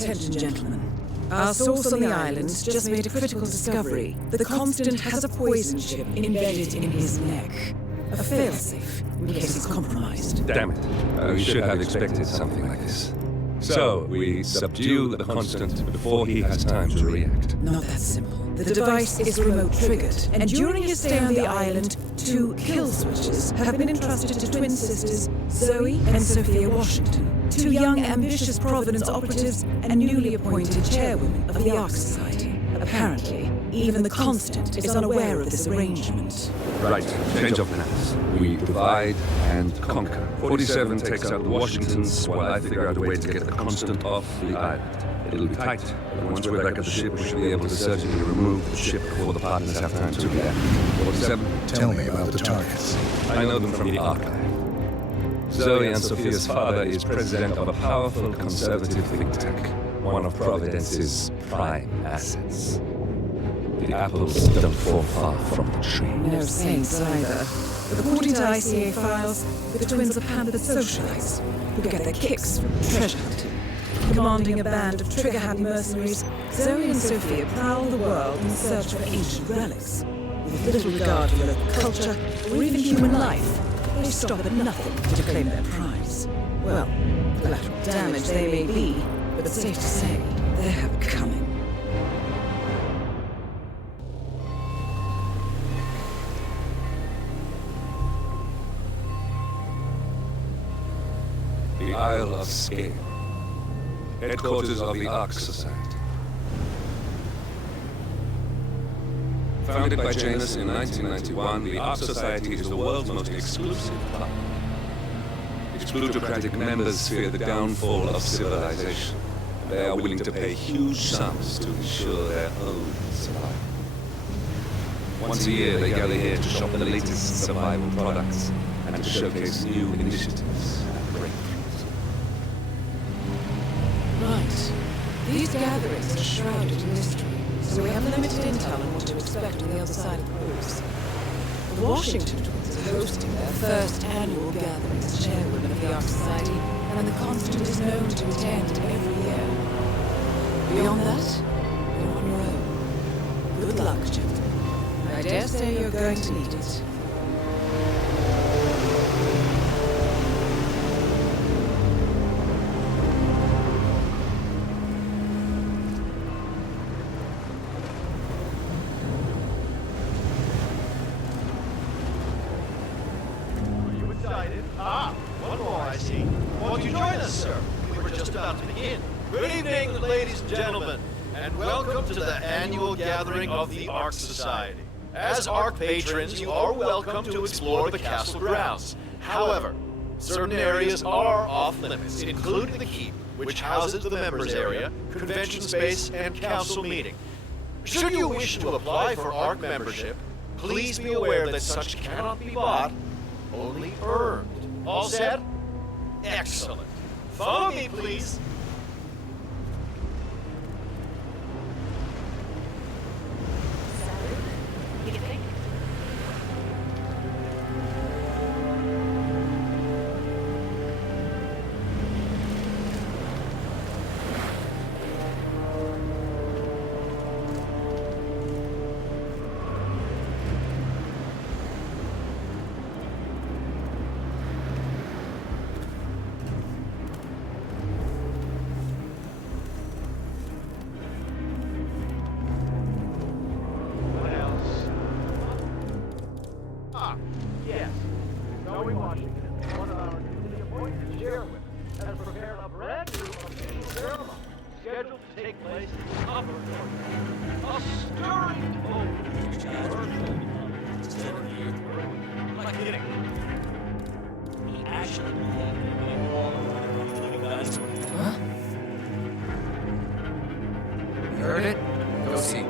Attention, gentlemen. Our source on the island just made a critical discovery. The Constant has a poison chip embedded in his neck. A failsafe, in case he's compromised. Damn it. We should have expected something like this. So, we subdue the Constant before he has time to react. Not that simple. The device is remote triggered, and during his stay on the island, 2 kill switches have been entrusted to twin sisters Zoe and Sophia Washington, 2 young, ambitious Providence operatives and newly appointed chairwomen of the Ark Society. Apparently, even the Constant is unaware of this arrangement. Right, change of plans. We divide and conquer. 47 takes out the Washingtons, while I figure out a way to get the Constant off the island. It'll be tight, but once we're back at the ship, we should be able to surgically remove the ship before the partners have time to react. 47? Tell me about the targets. I know them from the archive. Zoe and Sophia's father is president of a powerful conservative think tank, one of Providence's prime assets. The apples don't fall far from the tree. No saints either. But according to ICA files, the twins are pampered socialites who get their kicks from treasure hunting. Commanding a band of trigger-happy mercenaries, Zoe and Sophia prowl the world in search for ancient relics. With little regard for local culture or even human life, they stop at nothing to claim their prize. Well, collateral damage they may be, but it's safe to say they have it coming. The Isle of Sgàil, headquarters of the Ark Society. Founded by Janus in 1991, the Ark Society is the world's most exclusive club. Its plutocratic members fear the downfall of civilization. They are willing to pay huge sums to ensure their own survival. Once a year, they gather here to shop the latest survival products and to showcase new initiatives and breakthroughs. Right. These gatherings are shrouded in mystery, so we have limited intel on what to expect on the other side of the roofs. The Washington twins are hosting their first annual gathering as chairwomen of the Ark Society, and the Constant is known to attend every year. Beyond that, you're on your own. Good luck, gentlemen. I dare say you're going to need it. One more, I see. Won't you join us, sir? We were just about to begin. Good evening, ladies and gentlemen, and welcome to the annual gathering of the Ark Society. As Ark patrons, you are welcome to explore the castle grounds. However, certain areas are off limits, including the keep, which houses the members area, convention space, and council meeting. Should you wish to apply for Ark membership, please be aware that such cannot be bought, only earned. All set? Excellent. Follow me, please. Yes. Zoe Washington, one of our newly appointed chairwomen, has prepared a brand new official ceremony scheduled to take place in the upper court. A stirring toast. Like kidding. He actually believed all of you guys. Huh? You heard it? Go see.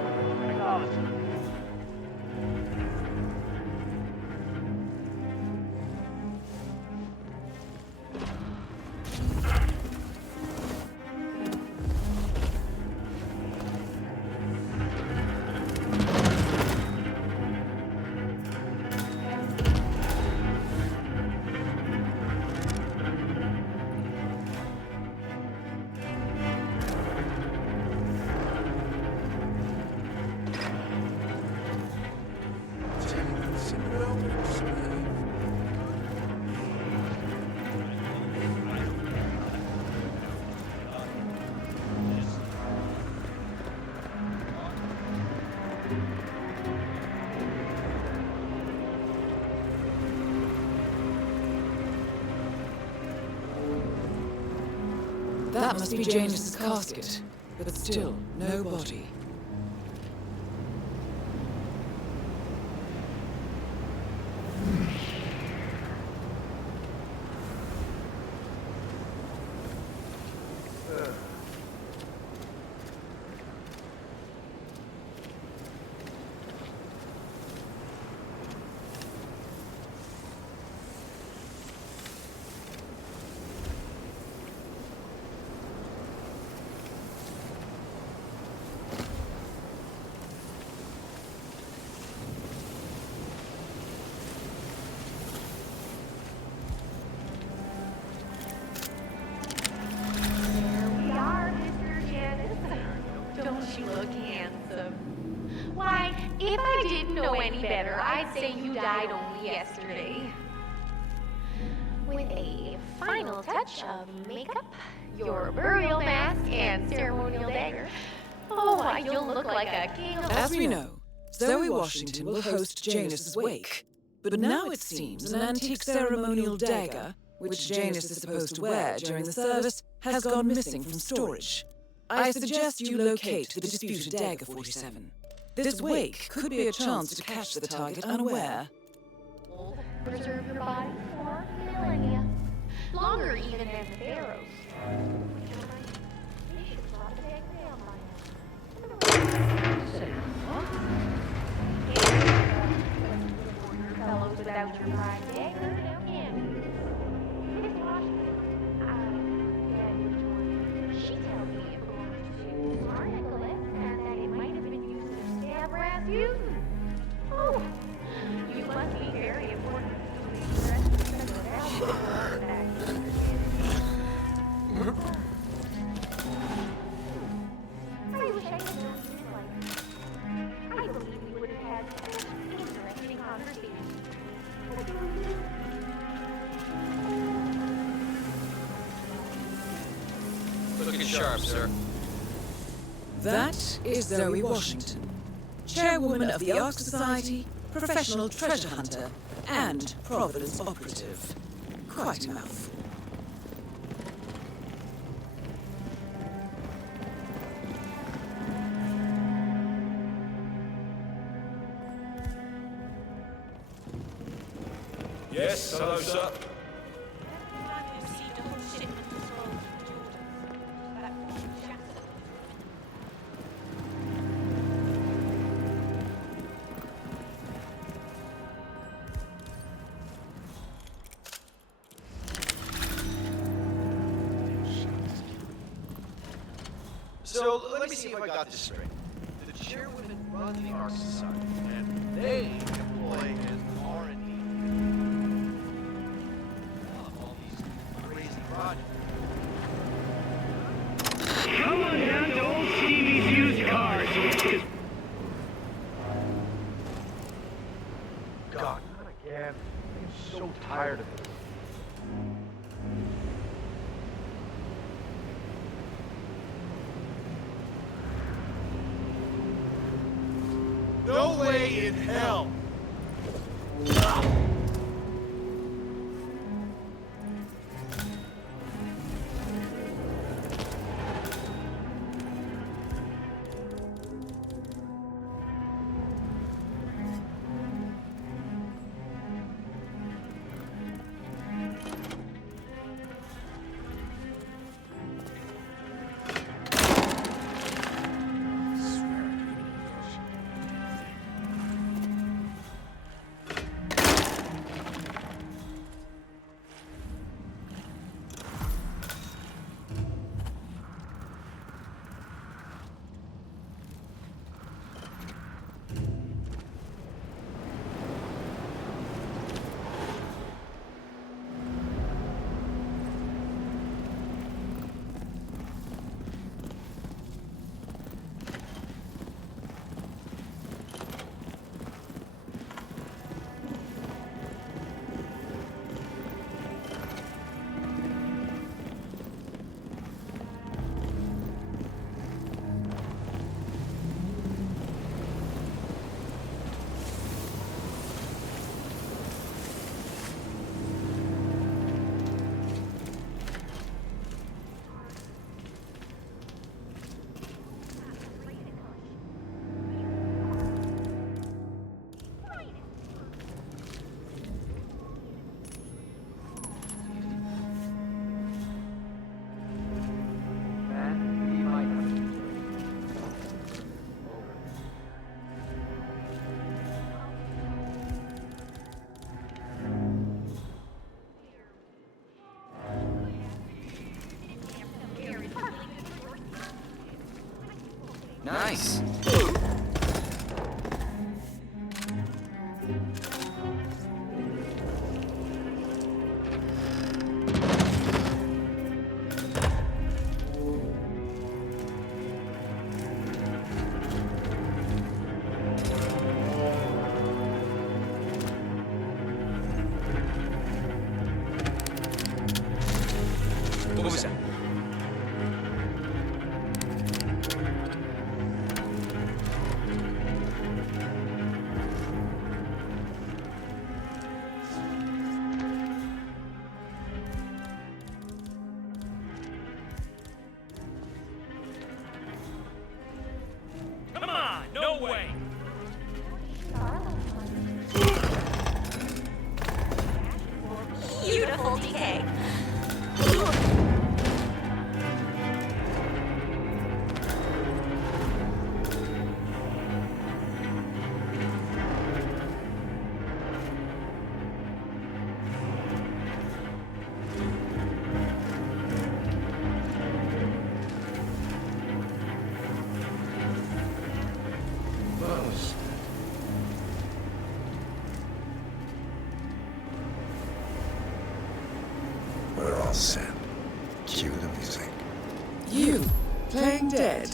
That must be Janus's casket, but still, no body. If I didn't know any better, I'd say you died only yesterday. With a final touch of makeup, your burial mask, and ceremonial dagger, oh, why, you'll look like a king of... As we know, Zoe Washington will host Janus's wake. But now it seems an antique ceremonial dagger, which Janus is supposed to wear during the service, has gone missing from storage. I suggest you locate the disputed dagger 47. This wake could be a chance to catch the target unaware. Preserve your body for millennia. Longer even than the pharaohs. Fellows without your pride dagger, now can you? Miss Washington, she tells me it belongs to our Nicholas and that it might have been used to stab Rasputin. Oh, you must be very important to the rest of the I wish I had known you like I believe we would have had such interesting conversations. Looking sharp, sir. That is Zoe Washington, chairwoman of the Ark Society, professional treasure hunter, and Providence operative. Quite a mouthful. Yes, hello, sir. So, let me see if I got this straight. The chairwomen run the Ark Society, and they employ an R&D. All these crazy projects. Come on down to old Stevie's used cars. God, not again. I'm so tired of this. No way in hell! Nice. What was that? Come on, no way! Beautiful decay. We're all set. Cue the music. You, playing dead?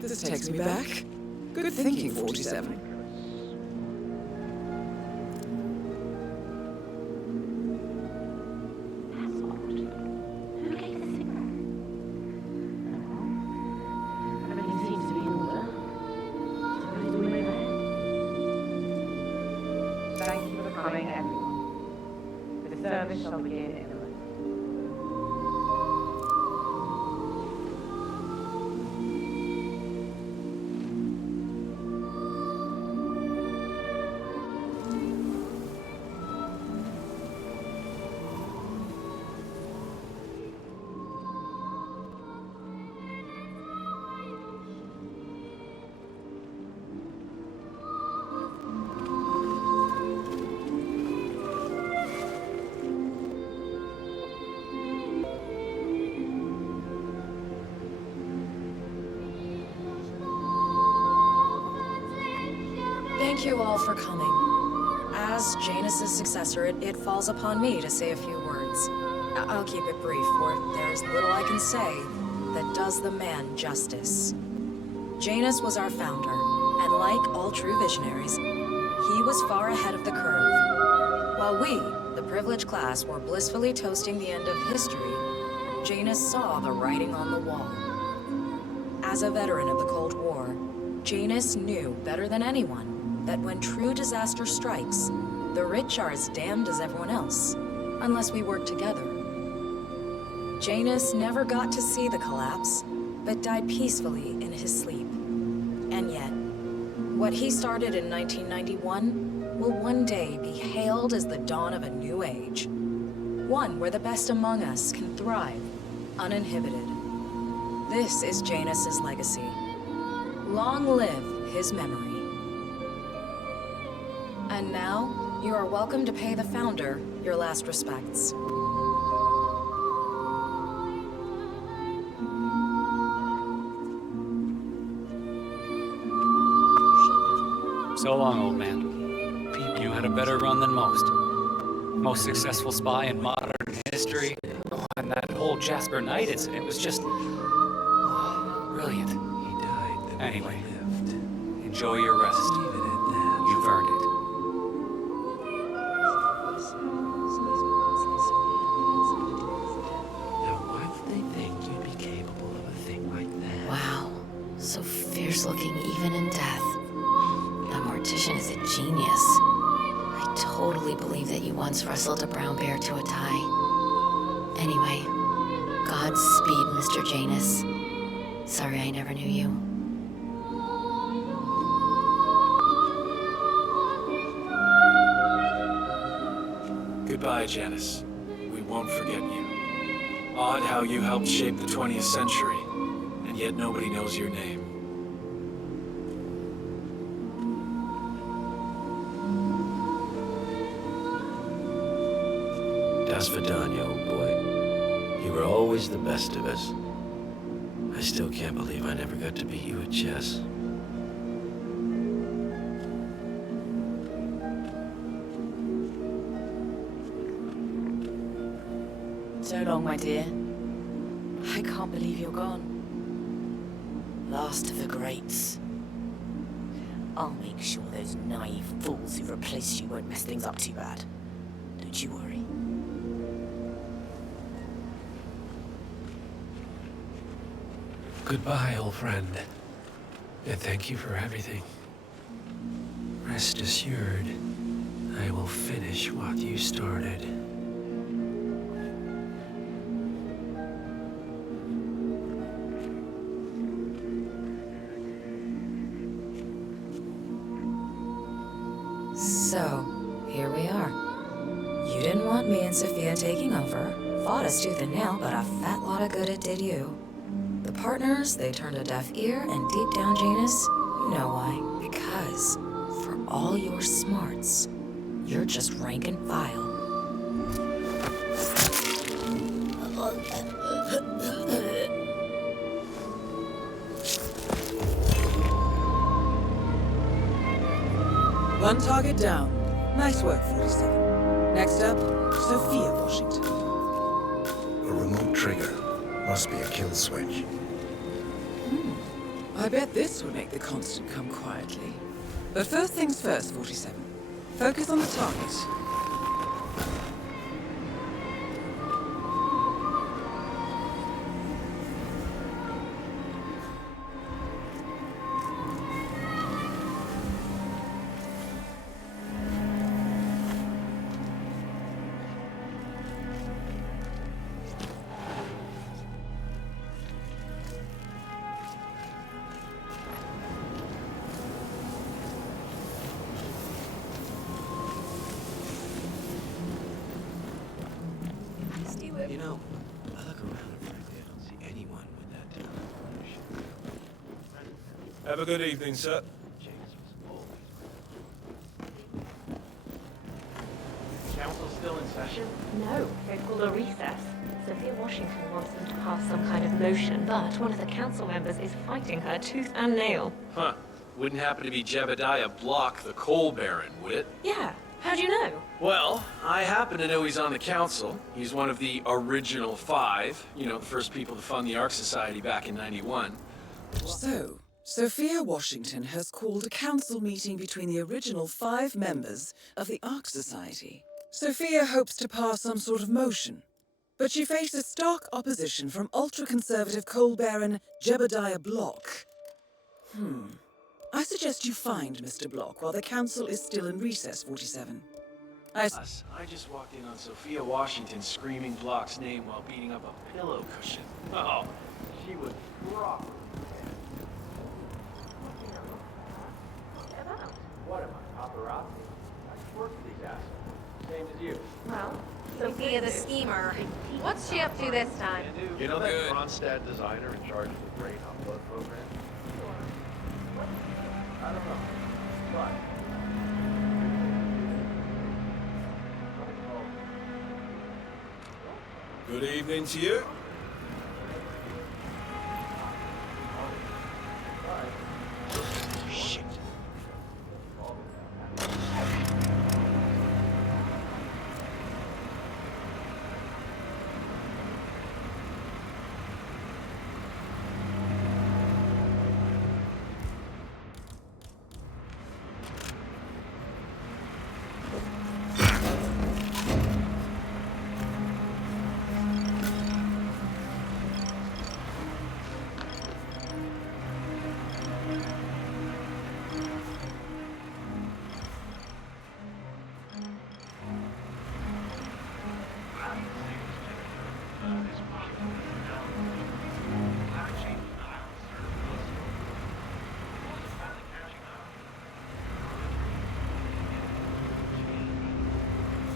This takes me back. Good thinking, 47. Everything seems to be in order. Suppose we move ahead. Thank you for coming, everyone. The service shall begin in a moment. Thank you all for coming. As Janus's successor, it falls upon me to say a few words. I'll keep it brief, for there's little I can say that does the man justice. Janus was our founder, and like all true visionaries, he was far ahead of the curve. While we, the privileged class, were blissfully toasting the end of history, Janus saw the writing on the wall. As a veteran of the Cold War, Janus knew better than anyone that when true disaster strikes, the rich are as damned as everyone else, unless we work together. Janus never got to see the collapse, but died peacefully in his sleep. And yet, what he started in 1991 will one day be hailed as the dawn of a new age. One where the best among us can thrive, uninhibited. This is Janus's legacy. Long live his memory. And now, you are welcome to pay the founder your last respects. So long, old man. You had a better run than most. Most successful spy in modern history. Oh, and that whole Jasper Knight incident was just... brilliant. He died. Anyway, enjoy your rest. You've earned it. Now, why would they think you'd be capable of a thing like that? Wow, so fierce looking even in death. That mortician is a genius. I totally believe that you once wrestled a brown bear to a tie. Anyway, Godspeed, Mr. Janus. Sorry I never knew you. Goodbye, Janus. We won't forget you. Odd how you helped shape the 20th century, and yet nobody knows your name. Das Vidania, old boy. You were always the best of us. I still can't believe I never got to beat you at chess. So long, my dear. I can't believe you're gone. Last of the greats. I'll make sure those naive fools who replaced you won't mess things up too bad. Don't you worry. Goodbye, old friend. And thank you for everything. Rest assured, I will finish what you started. So, here we are. You didn't want me and Sophia taking over. Fought us tooth and nail, but a fat lot of good it did you. The partners, they turned a deaf ear, and deep down, Janus, you know why. Because, for all your smarts, you're just rank and file. One target down. Nice work, 47. Next up, Sophia Washington. A remote trigger. Must be a kill switch. I bet this would make the Constant come quietly. But first things first, 47. Focus on the target. You know, I look around and frankly, I don't see anyone with that type of ownership. Have a good evening, sir. Council's still in session? No, they've called a recess. Sophia Washington wants them to pass some kind of motion, but one of the council members is fighting her tooth and nail. Huh. Wouldn't happen to be Jebediah Block, the coal baron, would it? Yeah, how'd you know? Well, I happen to know he's on the council. He's one of the original 5. You know, the first people to fund the Ark Society back in '91. So, Sophia Washington has called a council meeting between the original 5 members of the Ark Society. Sophia hopes to pass some sort of motion, but she faces stark opposition from ultra-conservative coal baron Jebediah Block. I suggest you find Mr. Block while the council is still in recess, 47. I just walked in on Sophia Washington screaming Block's name while beating up a pillow cushion. Oh, she was proper. What am I, paparazzi? I work for these assholes. Same as you. Well, Sophia the schemer. What's she up to this time? You know that Kronstadt designer in charge of the brain upload program? I don't know. But... Good evening to you. Shit.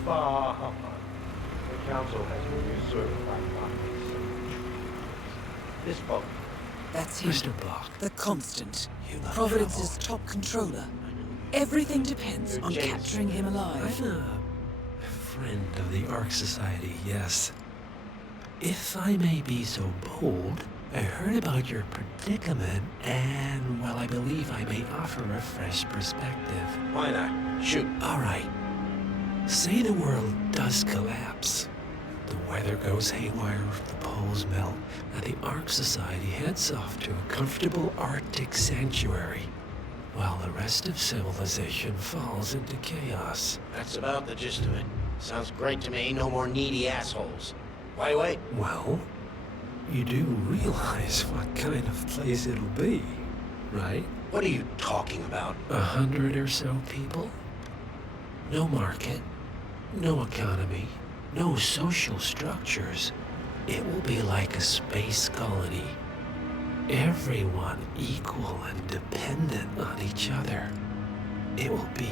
The council has been usurped by Marcus. This boat. That's him. Mr. Block. The Constant. You love Providence's top controller. Everything depends on James. capturing him alive. I'm a friend of the Ark Society, yes. If I may be so bold, I heard about your predicament, and, well, I believe I may offer a fresh perspective. Why not? Shoot. All right. Say the world does collapse. The weather goes haywire, the poles melt, and the Ark Society heads off to a comfortable Arctic sanctuary, while the rest of civilization falls into chaos. That's about the gist of it. Sounds great to me. No more needy assholes. Why wait? Well, you do realize what kind of place it'll be, right? What are you talking about? 100 or so people? No market, no economy, no social structures. It will be like a space colony. Everyone equal and dependent on each other. It will be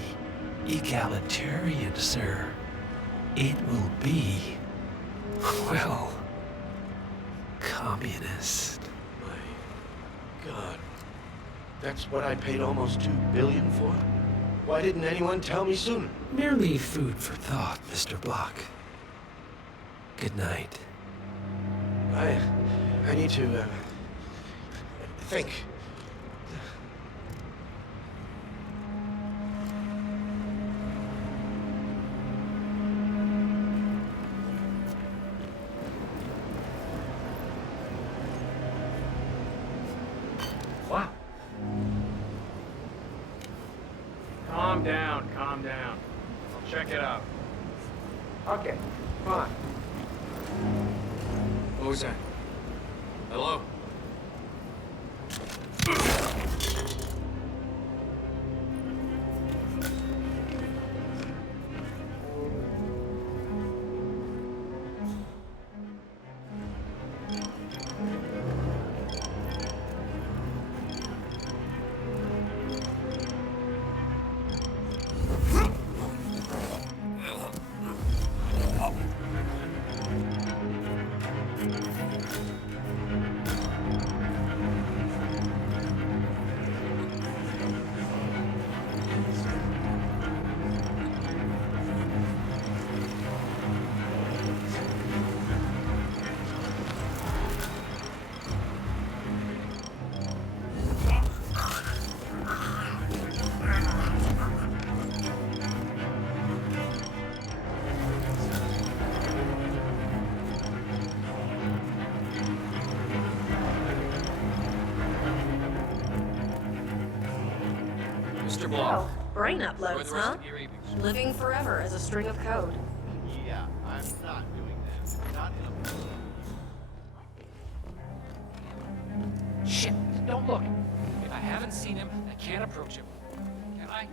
egalitarian, sir. It will be, well, communist. My God. That's what I paid almost $2 billion for? Why didn't anyone tell me sooner? Merely food for thought, Mr. Block. Good night. I need to, think. What? Calm down, calm down. I'll check it out. Okay, fine. What was that? Hello? Mr. Block. Oh, brain uploads, huh? Living forever as a string of code. Yeah, I'm not doing that. Not in a... Shit, don't look. If I haven't seen him, I can't approach him. Can I?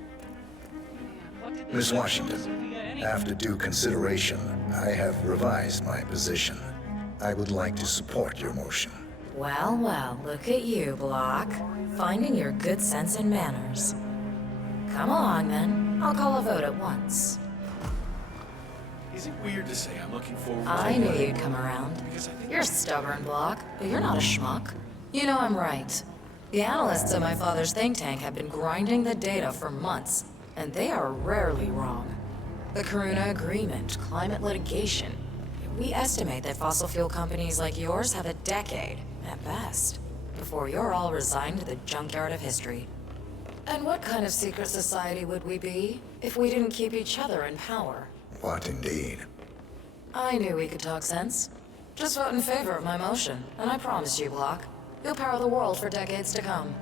Miss Washington, after due consideration, I have revised my position. I would like to support your motion. Well, well, look at you, Block. Finding your good sense and manners. Come along, then. I'll call a vote at once. Is it weird to say I'm looking forward to I knew you'd come around. You're stubborn, Block, but you're not a schmuck. You know I'm right. The analysts at my father's think tank have been grinding the data for months, and they are rarely wrong. The Karuna Agreement, climate litigation. We estimate that fossil fuel companies like yours have a decade, at best, before you're all resigned to the junkyard of history. And what kind of secret society would we be if we didn't keep each other in power? What indeed? I knew we could talk sense. Just vote in favor of my motion, and I promise you, Block, you'll power the world for decades to come.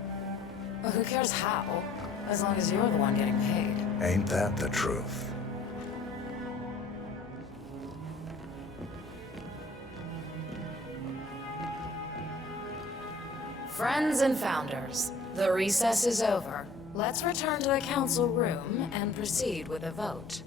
Well, who cares how, as long as you're the one getting paid. Ain't that the truth? Friends and founders, the recess is over. Let's return to the council room and proceed with a vote.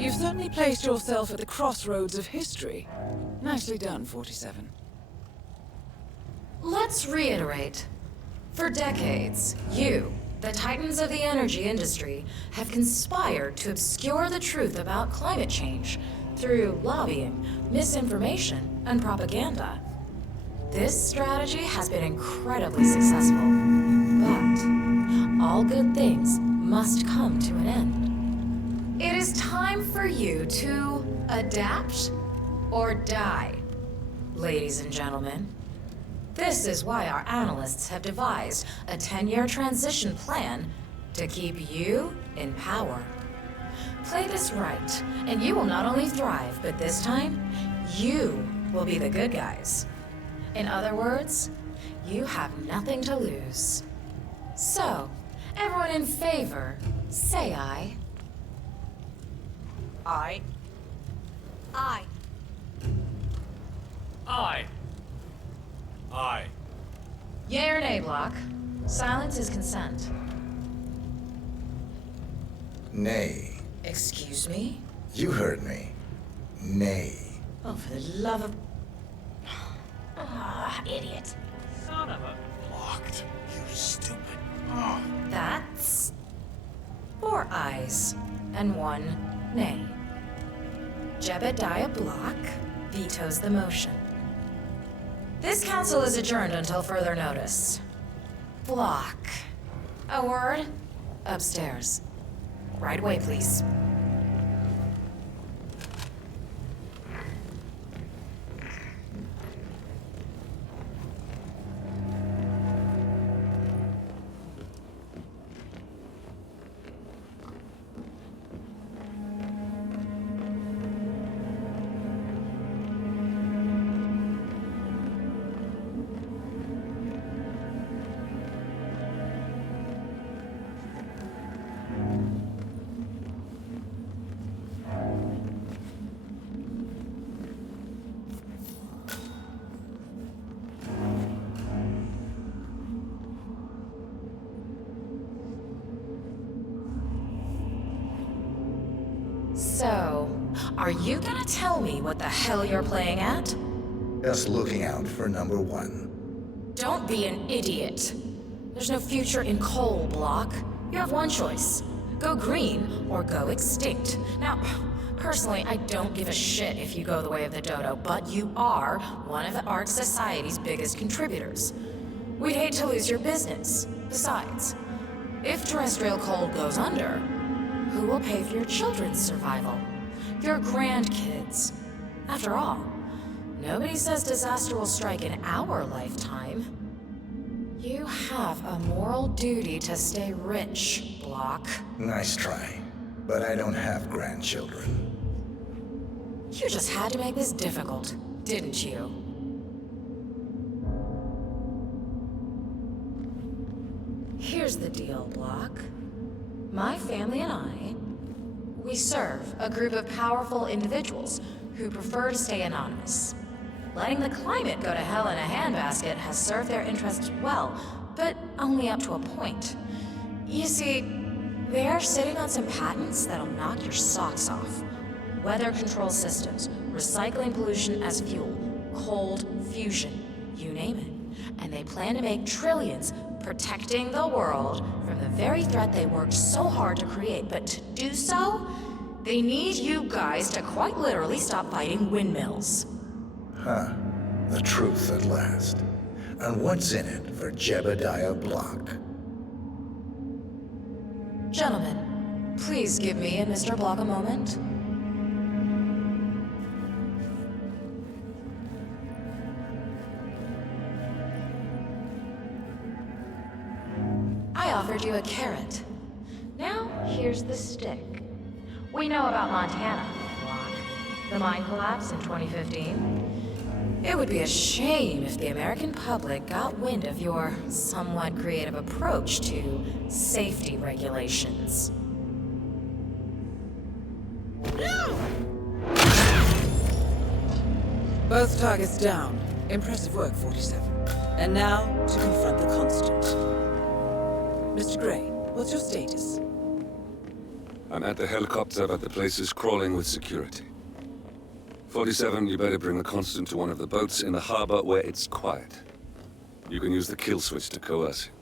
You've certainly placed yourself at the crossroads of history. Nicely done, 47. Let's reiterate. For decades, you, the titans of the energy industry, have conspired to obscure the truth about climate change through lobbying, misinformation, and propaganda. This strategy has been incredibly successful, but all good things must come to an end. It is time for you to adapt or die, ladies and gentlemen. This is why our analysts have devised a 10-year transition plan to keep you in power. Play this right, and you will not only thrive, but this time, you will be the good guys. In other words, you have nothing to lose. So, everyone in favor, say aye. Aye. Aye. Aye. Aye. Yea or nay, Block? Silence is consent. Nay. Excuse me? You heard me. Nay. Oh, for the love of... Ah, idiot. Son of a... Blocked. You stupid. That's... 4 ayes and 1 nay. Jebediah Block vetoes the motion. This council is adjourned until further notice. Block. A word? Upstairs. Right away, please. So, are you gonna tell me what the hell you're playing at? Just looking out for number 1. Don't be an idiot. There's no future in coal, Block. You have one choice. Go green or go extinct. Now, personally, I don't give a shit if you go the way of the dodo, but you are one of the Ark Society's biggest contributors. We'd hate to lose your business. Besides, if terrestrial coal goes under, who will pay for your children's survival? Your grandkids. After all, nobody says disaster will strike in our lifetime. You have a moral duty to stay rich, Block. Nice try. But I don't have grandchildren. You just had to make this difficult, didn't you? Here's the deal, Block. My family and I, we serve a group of powerful individuals who prefer to stay anonymous. Letting the climate go to hell in a handbasket has served their interests well, but only up to a point. You see, they're sitting on some patents that'll knock your socks off. Weather control systems, recycling pollution as fuel, cold fusion, you name it. And they plan to make trillions protecting the world from the very threat they worked so hard to create. But to do so, they need you guys to quite literally stop fighting windmills. Huh. The truth at last. And what's in it for Jebediah Block? Gentlemen, please give me and Mr. Block a moment. I offered you a carrot. Now, here's the stick. We know about Montana, Block. The mine collapse in 2015. It would be a shame if the American public got wind of your somewhat creative approach to safety regulations. Both targets down. Impressive work, 47. And now, to confront the constant. Mr. Gray, what's your status? I'm at the helicopter, but the place is crawling with security. 47, you better bring the Constant to one of the boats in the harbor where it's quiet. You can use the kill switch to coerce him.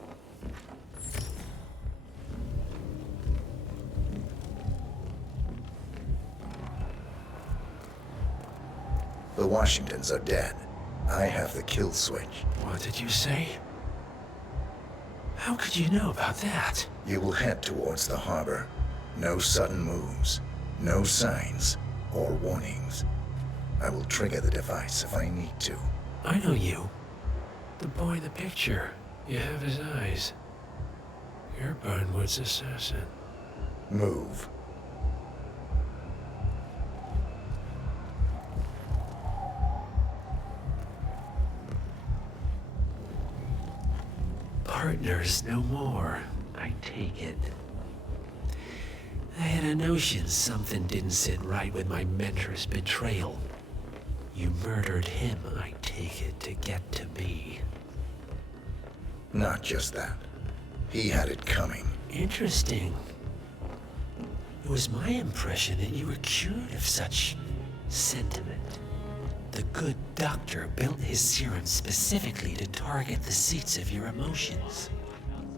The Washingtons are dead. I have the kill switch. What did you say? How could you know about that? You will head towards the harbor. No sudden moves, no signs or warnings. I will trigger the device if I need to. I know you. The boy in the picture. You have his eyes. You're Burnwood's assassin. Move. Partners no more, I take it. I had a notion something didn't sit right with my mentor's betrayal. You murdered him, I take it, to get to me. Not just that. He had it coming. Interesting. It was my impression that you were cured of such sentiment. The good doctor built his serum specifically to target the seats of your emotions.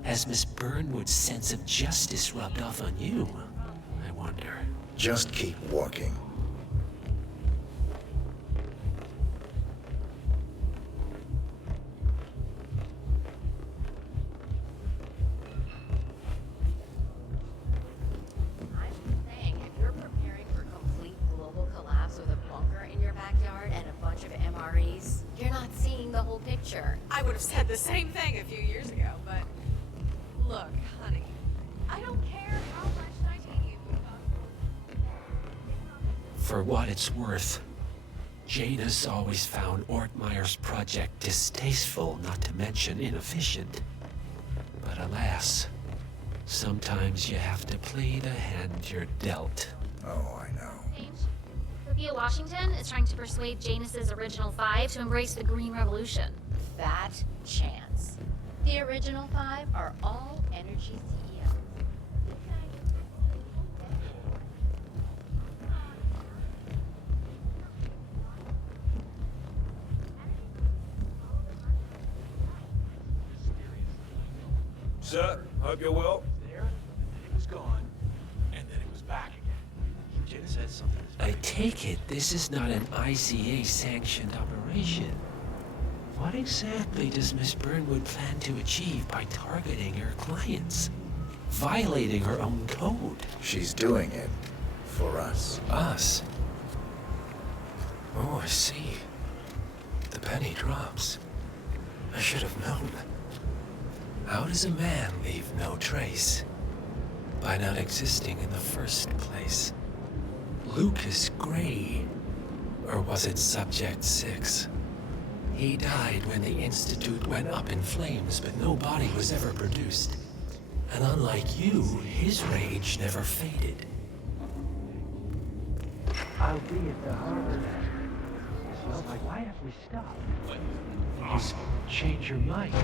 Has Miss Burnwood's sense of justice rubbed off on you? I wonder. Just keep walking. I would have said the same thing a few years ago, but look, honey, I don't care how much titanium you For what it's worth, Janus always found Ortmeyer's project distasteful, not to mention inefficient. But alas, sometimes you have to play the hand you're dealt. Oh, I know. Sophia Washington is trying to persuade Janus's original 5 to embrace the Green Revolution. That chance. The original 5 are all energy CEOs. Sir, hope you're well. There, and then it was gone, and then it was back again. Jenna said something. I take it this is not an ICA-sanctioned operation. What exactly does Miss Burnwood plan to achieve by targeting her clients? Violating her own code? She's doing it for us. Us? Oh, I see. The penny drops. I should have known. How does a man leave no trace? By not existing in the first place. Lucas Gray. Or was it Subject 6? He died when the Institute went up in flames, but no body was ever produced. And unlike you, his rage never faded. I'll be at the harbor. So, why have we stopped? Just change your mind.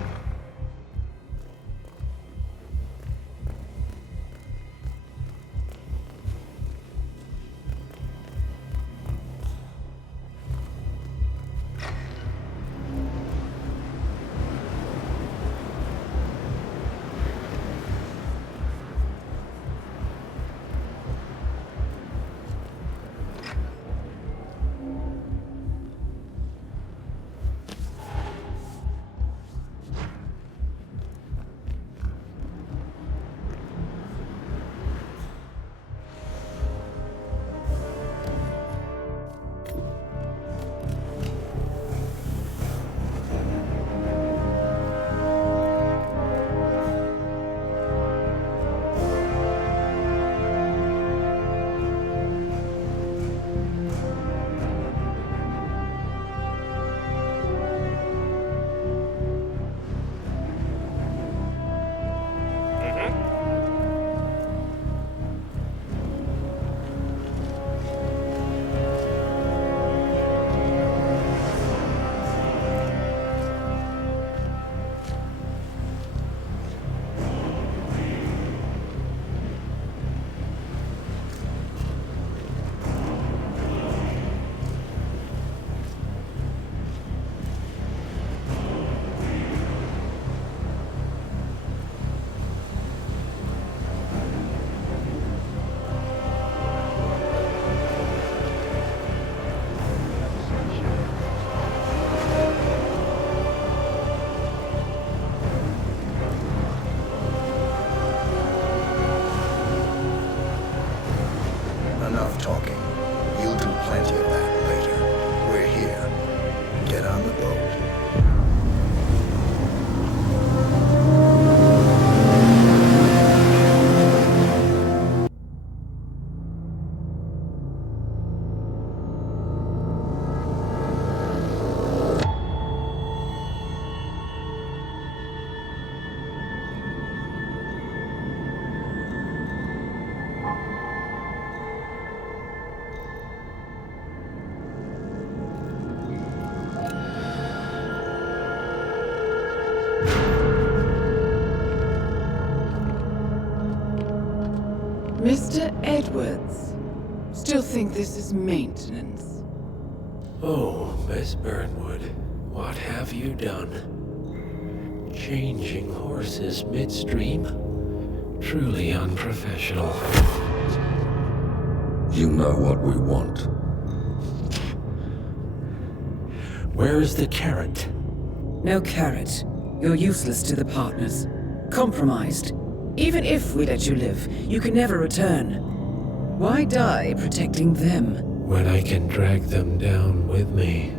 Edwards. Still think this is maintenance? Oh, Miss Burnwood, what have you done? Changing horses midstream? Truly unprofessional. You know what we want. Where's the carrot? No carrot. You're useless to the partners. Compromised. Even if we let you live, you can never return. Why die protecting them? When I can drag them down with me.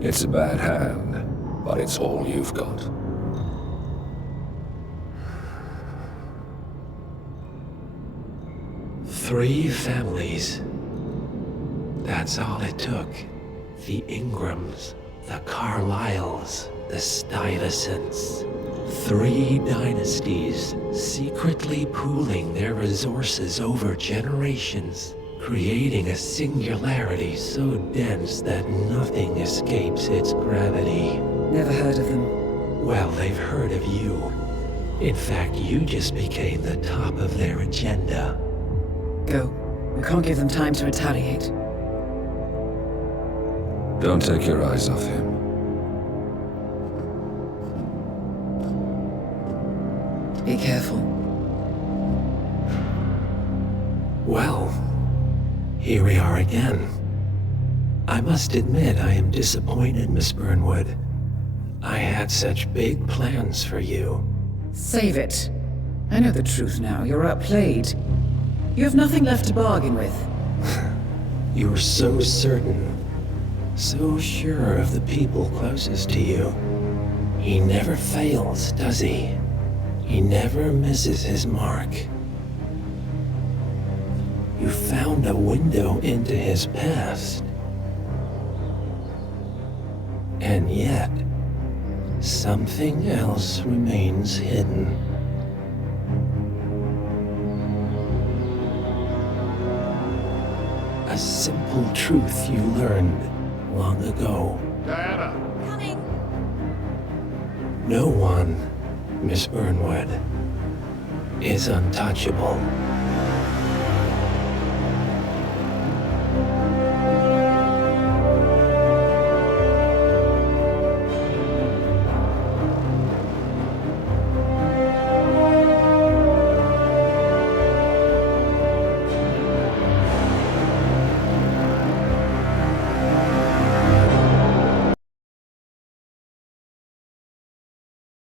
It's a bad hand, but it's all you've got. Three families. That's all it took. The Ingrams, the Carlyles, the Stuyvesants. 3 dynasties secretly pooling their resources over generations, creating a singularity so dense that nothing escapes its gravity. Never heard of them. Well, they've heard of you. In fact, you just became the top of their agenda. Go. We can't give them time to retaliate. Don't take your eyes off him. Be careful. Well, here we are again. I must admit I am disappointed, Miss Burnwood. I had such big plans for you. Save it. I know the truth now. You're outplayed. You have nothing left to bargain with. You were so certain, so sure of the people closest to you. He never fails, does he? He never misses his mark. You found a window into his past. And yet, something else remains hidden. A simple truth you learned long ago. Diana! Coming! No one, Miss Burnwood, is untouchable.